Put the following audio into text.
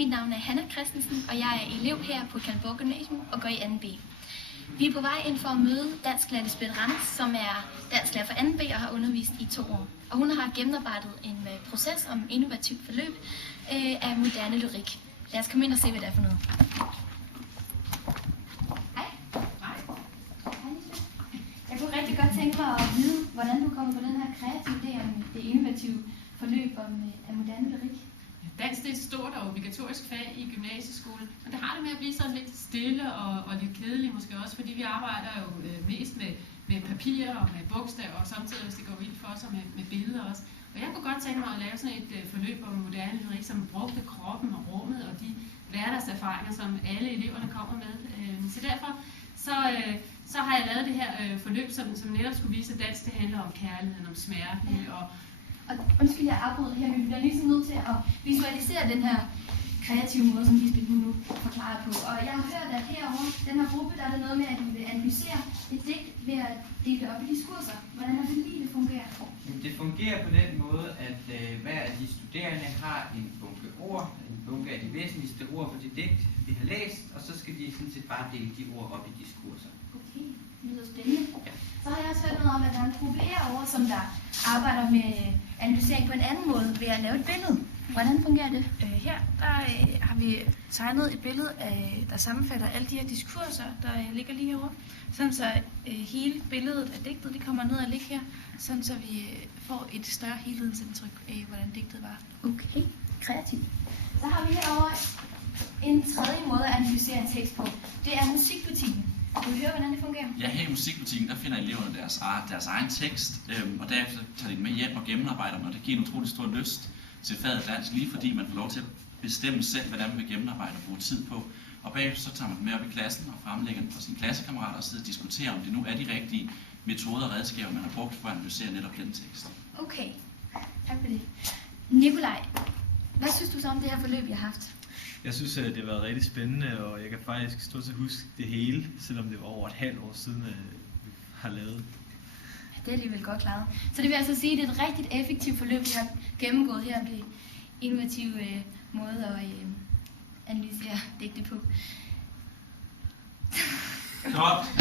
Mit navn er Hanna Christensen, og jeg er elev her på Kalundborg Gymnasium og går i 2. B. Vi er på vej ind for at møde dansklærer Lisbeth Rantz, som er dansklærer for 2. B og har undervist i 2 år. Og hun har gennemarbejdet en proces om innovativt forløb af moderne lyrik. Lad os komme ind og se, hvad det er for noget. Hej. Jeg kunne rigtig godt tænke mig at vide, hvordan du kommer på den her kreative idé om det innovative forløb af moderne lyrik. Dansk det er et stort og obligatorisk fag i gymnasieskolen, men det har det med at blive sådan lidt stille og lidt kedeligt måske også, fordi vi arbejder jo mest med papir og med bogstaver, og samtidig hvis det går vildt for sig med billeder også. Og jeg kunne godt tænke mig at lave sådan et forløb om moderne lyrik, som brugte kroppen og rummet og de hverdagserfaringer, som alle eleverne kommer med. Så derfor så har jeg lavet det her forløb, som netop skulle vise, at dansk det handler om kærligheden, om smerte Og undskyld, jeg afbryder her, men vi bliver ligesom nødt til at visualisere den her kreative måde, som Lisbeth nu forklarer på. Og jeg har hørt, at herovre, den her gruppe, der er det noget med, at vi vil analysere et digt ved at dele det op i diskurser. Hvordan er det lige, det fungerer? Det fungerer på den måde, at hver af de studerende har en bunke ord, en bunke af de væsentligste ord for det digt, vi har læst, og så skal de sådan set bare dele de ord op i diskurser. Okay, det lyder spændende. Så har jeg også hørt noget om, at der er en gruppe herovre, som der arbejder med analysering på en anden måde ved at lave et billede. Hvordan fungerer det? Her har vi tegnet et billede, der sammenfatter alle de her diskurser, der ligger lige herovre. Sådan så hele billedet af digtet det kommer ned og ligger her, sådan så vi får et større helhedsindtryk af, hvordan digtet var. Okay, kreativt. Så har vi herovre en tredje måde at analysere en tekst på. Det er musikbutikken. Kan du høre, hvordan det fungerer? Ja, her i musikbutikken, der finder eleverne deres egen tekst, og derefter tager de den med hjem og gennemarbejder den, og det giver en utrolig stor lyst til faget dansk, lige fordi man får lov til at bestemme selv, hvordan man vil gennemarbejde og bruge tid på. Og bagefter så tager man den med op i klassen og fremlægger den for sine klassekammerater og sidder og diskuterer, om det nu er de rigtige metoder og redskaber, man har brugt for at analysere netop den tekst. Okay, tak for det. Nikolaj, hvad synes du så om det her forløb, vi har haft? Jeg synes, at det har været rigtig spændende, og jeg kan faktisk stort set huske det hele, selvom det var over et halvt år siden, vi har lavet. Det er alligevel godt klaret. Så det vil altså sige, at det er et rigtig effektivt forløb, vi har gennemgået her med innovative måder at analysere digte på. Godt.